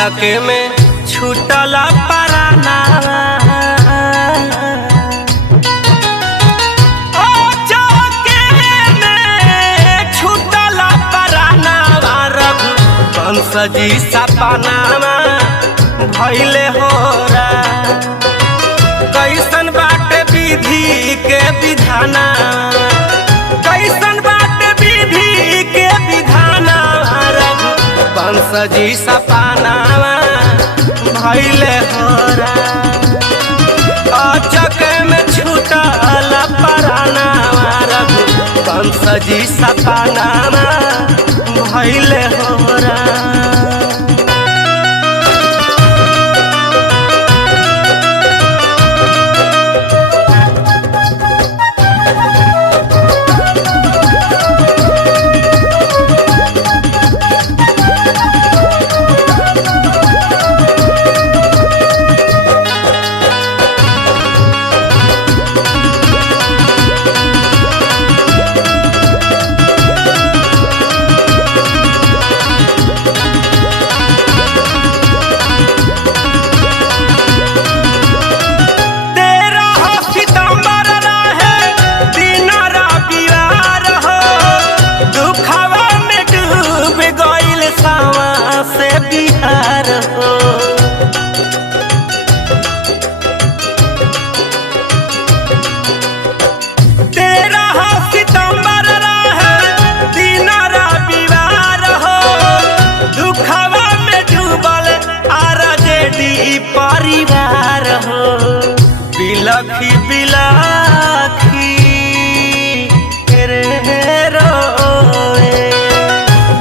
चके में छूटल पराना सजी सपनामा भइले होरा कैसन बाटे विधि के विधाना कैसन बाटे विधि के विधाना सजी सपनामा भइले होरा चके में छूटल पराना सजी सपनामा भइले होरा परिवार हो बिलखी बिलखी रे रोए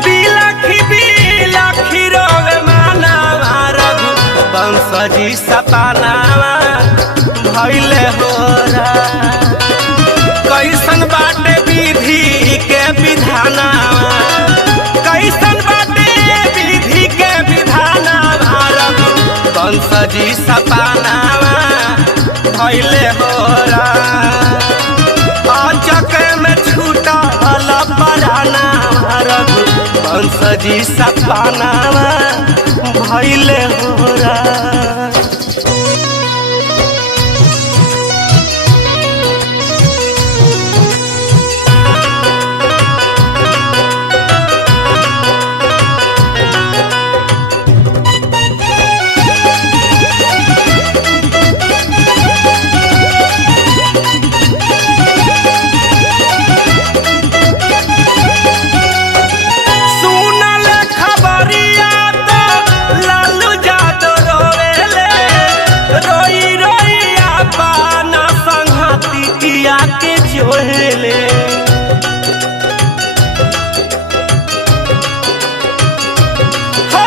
बिलखी बिलखी रोवे मानवा रघु बंसजी सपनावा भइले होरा कैसन बाटे विधि के विधाना कैसन बाटे विधि के विधाना सजी सपनावा भइले होरा चके में छूटल पराना सजी सपनावा भइले होरा के जोहेले हो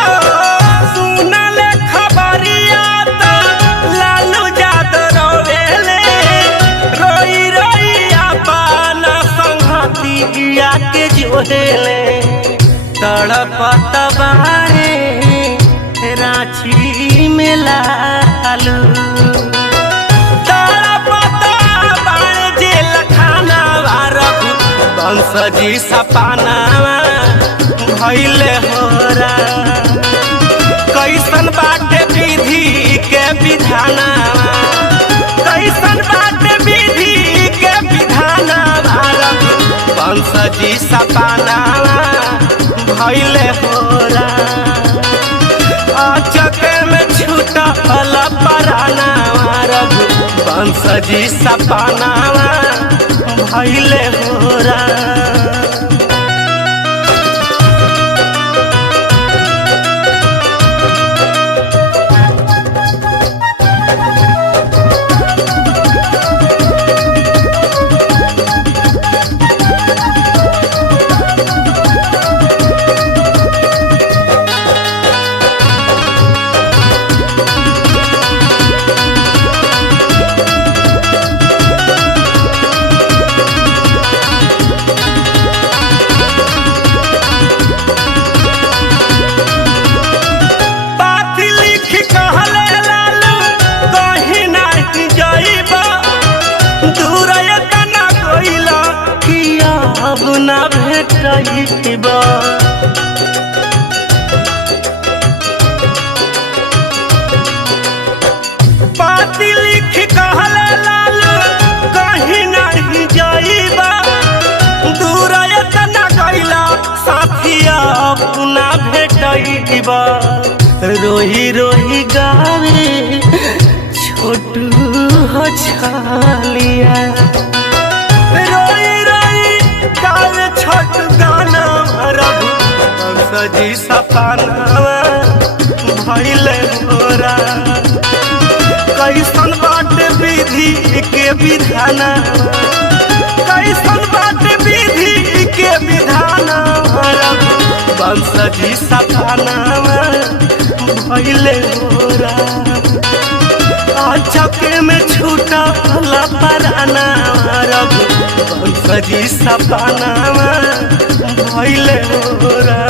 सुनले खबरिया तो लालू यादव रोवेले रोई रोई अपन संगतिया के जोहेले तड़पत बारे रांची में लालू सजी सपनावा भइले होरा कैसन बाटे विधि के विधाना कैसन बाटे विधि के विधाना सजी सपनावा भइले होरा चके में छूटल पराना सजी सपनावा भइले होरा रोही रोही गावे छोटू हो छालिया। रोही रोही गावे छोटू गाना रघुवंश जी सपनावा भइले होरा। कैसन बाटे विधि के विधाना, कैसन बाटे विधि के विधाना रघुवंश जी सपनावा भइले होरा। चके में छूटा पराना रघुवंश जी सपनावा भइले होरा।